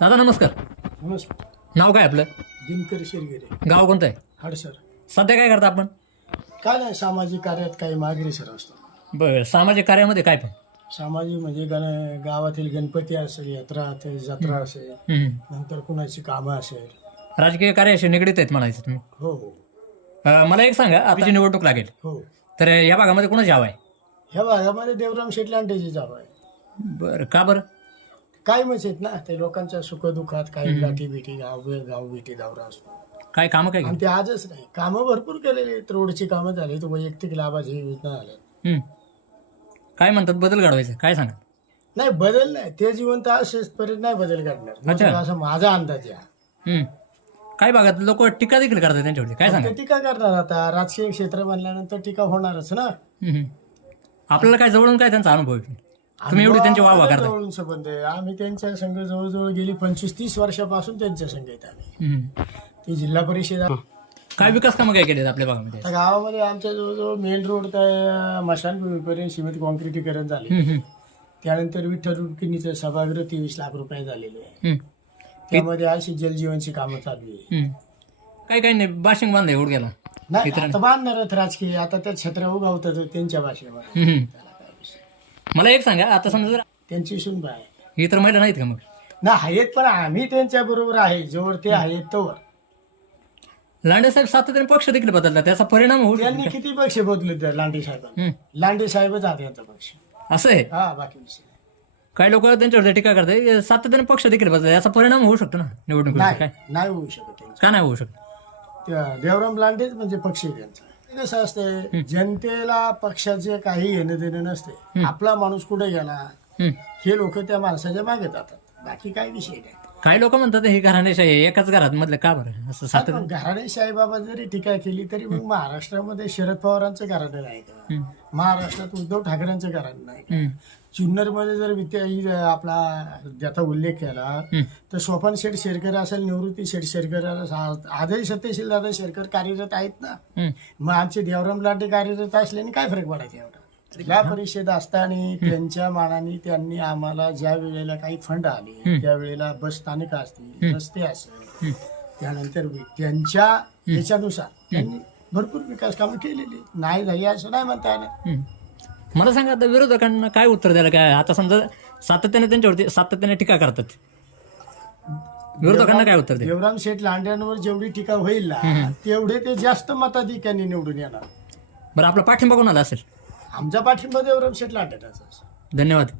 दादा नमस्कार. नमस्कार. नाव काय आपलं? दिनकर शिरगिरे. गाव कोणतं आहे? हडसर. सध्या काय करता आपण? काय नाही सामाजिक कार्यात काही मागणी सर असतो. बरं सामाजिक कार्यामध्ये काय पण? सामाजिक म्हणजे गण गावातील गणपती असेल यात्रा असेल जत्रा असेल हम्म. नंतर कुणाची कामं असेल. राजकीय कार्याशी निगडीत आहेत म्हणायचं तुम्ही. हो हो. अं, मला एक सांगा आताची निवडणूक लागेल हो. तर या भागामध्ये कोणाची हवा आहे? ह्या भागामध्ये देवराम शेटलांडेची जाव आहे. बरं का बरं? काय आहेत ना ते लोकांच्या सुखदुःखात काही गाठी बिठी गाव गाव बिठी दौरा असतो. काय कामं काय आणि ते आजच नाही. कामं भरपूर केलेली आहेत. रोडची कामं झाली तर वैयक्तिक लाभाची योजना झाल्या हम्म. काय म्हणतात? बदल घडवायचं. काय सांगा नाही बदल नाही. ते जिवंत असेच पर्यंत नाही बदल काढणार अच्छा. म्हणजे असा माझा अंदाज आहे हम्म. काही भागात लोक टीका देखील करतात त्यांच्यावरती? काय सांगा ते टीका करणार आता. राजकीय क्षेत्र म्हणल्यानंतर टीका होणारच ना. हम्म. आपल्याला काय जवळून काय त्यांचा अनुभव आहे? तुम्ही एवढी त्यांची वाह वाह करता जवळून संबंध आहे. आम्ही त्यांच्या संघ जवळजवळ गेली पंचवीस तीस वर्षापासून त्यांच्या संघ आहेत आम्ही. हम्म. ती जिल्हा परिषद काय विकास कामं काय केले आपल्या भागामध्ये? आता गावामध्ये आमच्या जवळजवळ मेन रोड तर मशानभूमीपर्यंत सिमेंट कॉन्क्रिटीकरण झाले हम्म, हम्म. त्यानंतर विठ्ठल रुक्मिणीचं सभागृह तेवीस लाख रुपये झालेले आहे. हम्म. त्यामध्ये अशी जलजीवनची कामं चालू आहे. हम्म. काय काय नाही बाशिंग बांधा एवढं गेला नाही आता बांधणारच राजकीय आता त्या छत्र उगावतात त्यांच्या भाषेवर. हम्म. मला एक सांगा आता समजा जर त्यांची सुनबा आहे ही तर महिला नाहीत का मग? ना आहेत पण आम्ही त्यांच्या बरोबर आहे. जोवर ते आहेत तोवर. लांडे साहेब सातत्याने पक्ष देखील बदलला त्याचा परिणाम होऊ शकतो. त्यांनी किती पक्ष बदलले त्या लांडे साहेबांनी. लांडे साहेबच आहेत यांचा पक्ष. असं आहे? हा बाकी विषय नाही. काही लोक त्यांच्यावर टीका करतात सातत्याने पक्ष देखील बदलला याचा परिणाम होऊ शकतो ना? निवडणुकीवर नाही काय? नाही होऊ शकत त्यांचं. का नाही होऊ शकत? त्या देवराम लांडेच म्हणजे पक्ष आहे त्यांचा. कसं असतंय जनतेला पक्षाचे काही घेणं देणं नसते. आपला माणूस कुठे गेला. हे लोक त्या माणसाच्या मागे जातात. बाकी काही विषय नाही. काही लोक म्हणतात ही घराणेशाही एकाच घरात मधलं का बरं असं सातत्य पण घराणे साईबाबा जरी टीका केली तरी मग महाराष्ट्रामध्ये शरद पवारांचं घराणं नाही का. महाराष्ट्रात उद्धव ठाकरेंचं घराणं नाही का हम्म. जुन्नरमध्ये जर विद्या इ- आपला ज्याचा उल्लेख केला हम्म. तर सोपान शेठ शेरकर असेल निवृत्ती शेठ शेरकर असेल, आजही सत्यशील दादा शेरकर कार्यरत आहेत ना हम्म. मग आमचे देवराम लाटे कार्यरत असल्याने काय फरक पडायचा एवढा जिल्हा परिषद असताना त्यांच्या मानाने त्यांनी आम्हाला ज्या वेळेला काही फंड आले त्यावेळेला बस स्थानक असतील रस्ते असेल त्यानंतर त्यांच्या याच्यानुसार त्यांनी भरपूर विकास कामं केलेली नाही झाली असं नाही म्हणता येणार. मला सांगा आता विरोधकांना काय उत्तर द्यायला काय? आता समजा सातत्याने त्यांच्यावरती सातत्याने टीका करतात. विरोधकांना काय उत्तर देवराम शेठ लांड्यांवर जेवढी टीका होईल ना तेवढे ते जास्त मताधिक्याने निवडून येणार. बरं आपला पाठिंबा कोणाला असेल? आमचा पाठिंबा देवराम शेठ लांड्याचा धन्यवाद.